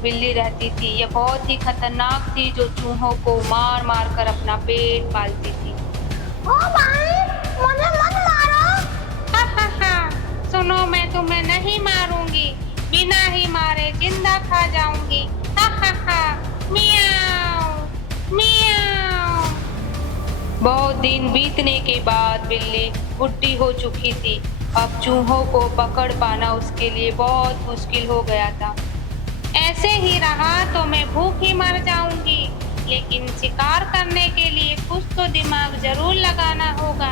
एक बिल्ली रहती थी। यह बहुत ही खतरनाक थी, जो चूहों को मार मार कर अपना पेट पालती थी। ओ भाई, मुझे मत मारो। हा हा हा, सुनो, मैं तुम्हें नहीं मारूंगी, बिना ही मारे जिंदा खा जाऊंगी। हा हा हा, मियाओ मियाओ। बहुत दिन बीतने के बाद बिल्ली बुढ़ी हो चुकी थी। अब चूहों को पकड़ पाना उसके लिए बहुत मुश्किल हो गया था। ऐसे ही रहा तो मैं भूख ही मर जाऊंगी, लेकिन शिकार करने के लिए कुछ तो दिमाग जरूर लगाना होगा।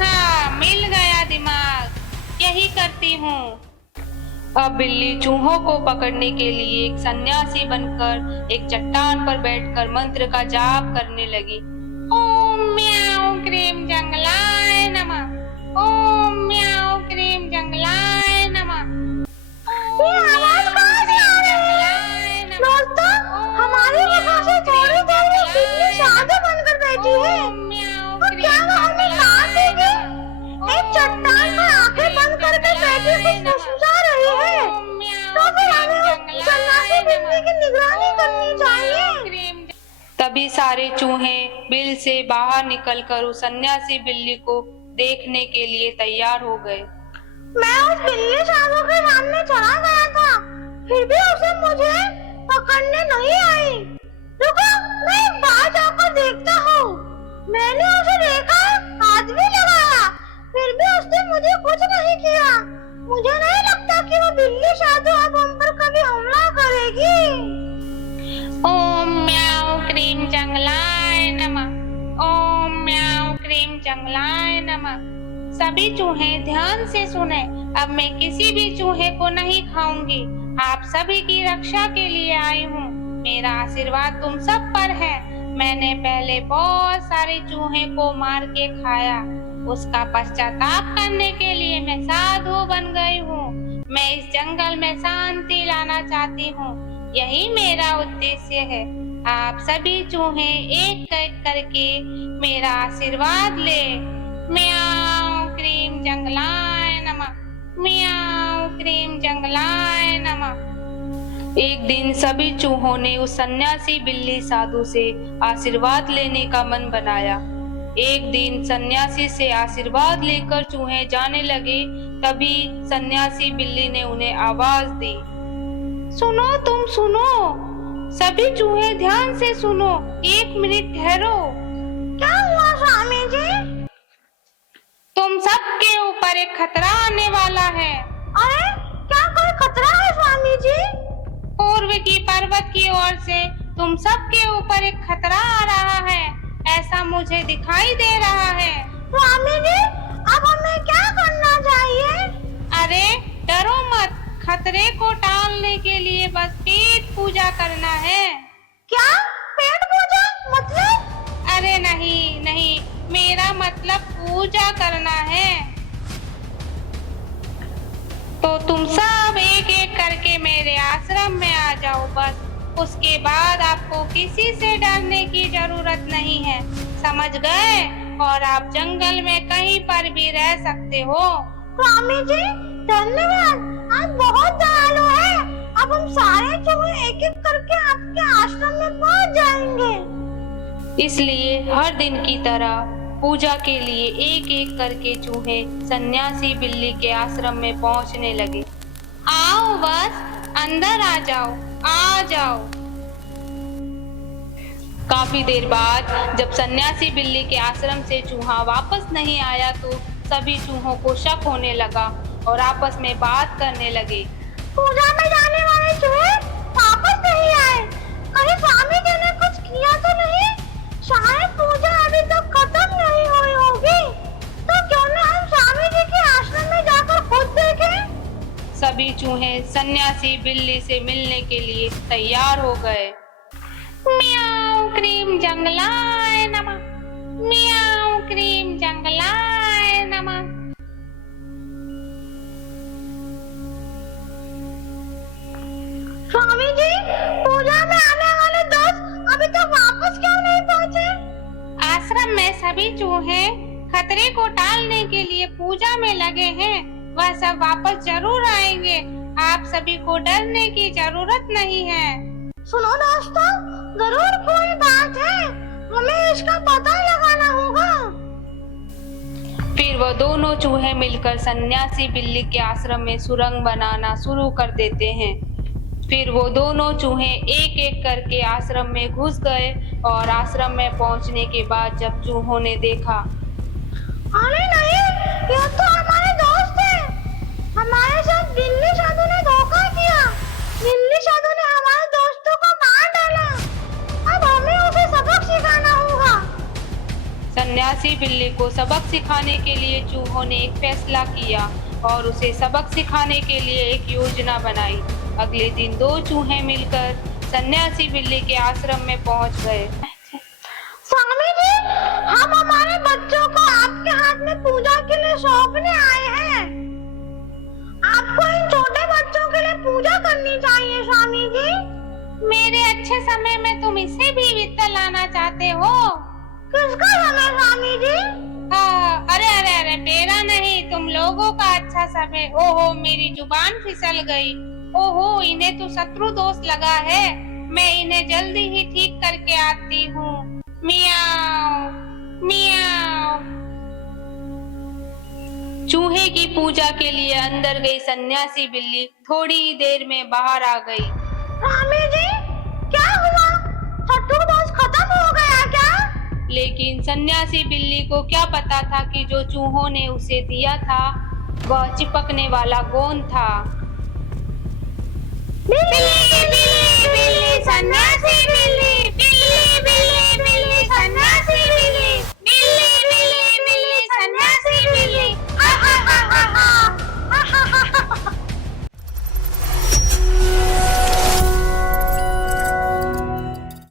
हाँ, मिल गया दिमाग, यही करती हूँ। अब बिल्ली चूहों को पकड़ने के लिए एक सन्यासी बनकर एक चट्टान पर बैठकर मंत्र का जाप करने लगी। ओम म्याऊ क्रीम जंगलाय नमः, ओम म्याऊ क्रीम जंगलाय नमः, ये ओम आवाज म्याऊ कहाँ से क्रीम आ रही है? जंगलाय नमः, दोस्तों, हमारी वजह से ओम थोड़ी क्रीम देर में बिल्ली जंगलाय साधु नमः, बनकर बैठी है। ओम म्याऊ और क्या क्रीम वो हमें साथ जंगलाय देगी? नमः, एक ओम चट्टान पर म्याऊ आंखें क्रीम बंद करके बैठी जंगलाय कुछ नमः, फुसफुसा रही है। ओम तो म्याऊ फिर क्रीम हमें उस सन्यासी जंगलाय बिल्ली नमः, की निगरानी करनी ओम चाहिए। म्याऊ क्रीम। तभी सारे चूहे बिल से बाहर निकलकर उस सन्यासी बिल्ली को देखने के लिए तैयार हो गए। मैं उस बिल्ली साधु के सामने चला गया था, फिर भी उसे मुझे पकड़ने नहीं आई। रुको, मैं एक बाहर जाकर देखता हूँ। मैंने उसे देखा, हाथ भी लगाया, फिर भी उसने मुझे कुछ नहीं किया। मुझे नहीं लगता कि वो बिल्ली साधु अब हम पर कभी हमला करेगी। ओम म्याऊ क्रीम जंगलाय नमः, ओम म्याऊ क्रीम जंगलाय नमः। सभी चूहे ध्यान से सुने, अब मैं किसी भी चूहे को नहीं खाऊंगी। आप सभी की रक्षा के लिए आई हूँ। मेरा आशीर्वाद तुम सब पर है। मैंने पहले बहुत सारे चूहे को मार के खाया, उसका पश्चाताप करने के लिए मैं साधु बन गई हूँ। मैं इस जंगल में शांति लाना चाहती हूँ, यही मेरा उद्देश्य है। आप सभी चूहे एक एक करके मेरा आशीर्वाद ले। म्याऊ क्रीम जंगलाय नमः, म्याऊ क्रीम जंगलाय नमः। एक दिन सभी चूहों ने उस सन्यासी बिल्ली साधु से आशीर्वाद लेने का मन बनाया। एक दिन सन्यासी से आशीर्वाद लेकर चूहे जाने लगे, तभी सन्यासी बिल्ली ने उन्हें आवाज दी। सुनो, तुम सुनो, सभी चूहे ध्यान से सुनो, एक मिनट ठहरो। क्या हुआ स्वामी जी? तुम सबके ऊपर एक खतरा आने वाला है। अरे, क्या कोई खतरा है स्वामी जी? पूर्व की पर्वत की ओर से तुम सबके ऊपर एक खतरा आ रहा है, ऐसा मुझे दिखाई दे रहा है। स्वामी जी, अब हमें क्या करना चाहिए? अरे डरो मत, खतरे को टालने के लिए बस पेट पूजा करना है। क्या? पेट पूजा मतलब? अरे नहीं नहीं, मेरा मतलब पूजा करना है। तो तुम सब एक एक करके मेरे आश्रम में आ जाओ, बस उसके बाद आपको किसी से डरने की जरूरत नहीं है, समझ गए? और आप जंगल में कहीं पर भी रह सकते हो। स्वामी जी, धन्यवाद, आप बहुत दयालु हैं। अब हम सारे चूहे एक एक करके आपके आश्रम में पहुंच जाएंगे। इसलिए हर दिन की तरह पूजा के लिए एक एक करके चूहे सन्यासी बिल्ली के आश्रम में पहुंचने लगे। आओ, बस अंदर आ जाओ, आ जाओ। काफी देर बाद जब सन्यासी बिल्ली के आश्रम से चूहा वापस नहीं आया, तो सभी चूहों को शक होने लगा और आपस में बात करने लगे। पूजा में जाने वाले चूहे वापस नहीं आए, कहीं स्वामी जी ने कुछ किया तो नहीं? शायद पूजा अभी तक खत्म नहीं हुई होगी, तो क्यों न हम स्वामी जी के आश्रम में जाकर खुद देखें? सभी चूहे सन्यासी बिल्ली से मिलने के लिए तैयार हो गए। म्याऊ क्रीम जंगलाय नमः, म्याऊ क्रीम जंगलाय नमः। स्वामी जी, पूजा में आने वाले दोस्त अभी तक वापस क्यों नहीं पहुँचे? आश्रम में सभी चूहे खतरे को टालने के लिए पूजा में लगे हैं, वह सब वापस जरूर आएंगे। आप सभी को डरने की जरूरत नहीं है। सुनो दोस्तों, जरूर कोई बात है, हमें इसका पता लगाना होगा। फिर वो दोनों चूहे मिलकर सन्यासी बिल्ली के आश्रम में सुरंग बनाना शुरू कर देते हैं। फिर वो दोनों चूहे एक एक करके आश्रम में घुस गए और आश्रम में पहुंचने के बाद जब चूहों ने देखा, अरे नहीं, ये तो हमारे दोस्त हैं। हमारे साथ बिल्ली साधु ने धोखा किया। बिल्ली साधु ने हमारे दोस्तों को मार डाला। अब हमें उसे सबक सिखाना होगा। सन्यासी बिल्ली को सबक सिखाने के लिए चूहों ने एक फैसला किया और उसे सबक सिखाने के लिए एक योजना बनाई। अगले दिन दो चूहे मिलकर सन्यासी बिल्ली के आश्रम में पहुंच गए। स्वामी जी, हम हमारे बच्चों को आपके हाथ में पूजा के लिए सौंपने आए हैं। आपको इन छोटे बच्चों के लिए पूजा करनी चाहिए स्वामी जी। मेरे अच्छे समय में तुम इसे भी वित्त लाना चाहते हो? किसका समय स्वामी जी? अरे अरे अरे, तेरा नहीं, तुम लोगों का अच्छा समय। ओहो, मेरी जुबान फिसल गई। ओहो, इन्हें तो शत्रु दोष लगा है। मैं इन्हें जल्दी ही ठीक करके आती हूँ। मियाओ मियाओ। चूहे की पूजा के लिए अंदर गई सन्यासी बिल्ली थोड़ी ही देर में बाहर आ गई। स्वामी जी, क्या हुआ? शत्रु दोष खत्म हो गया क्या? लेकिन सन्यासी बिल्ली को क्या पता था कि जो चूहों ने उसे दिया था वह चिपकने वाला गोंद था। बिल्ली बिल्ली बिल्ली सन्यासी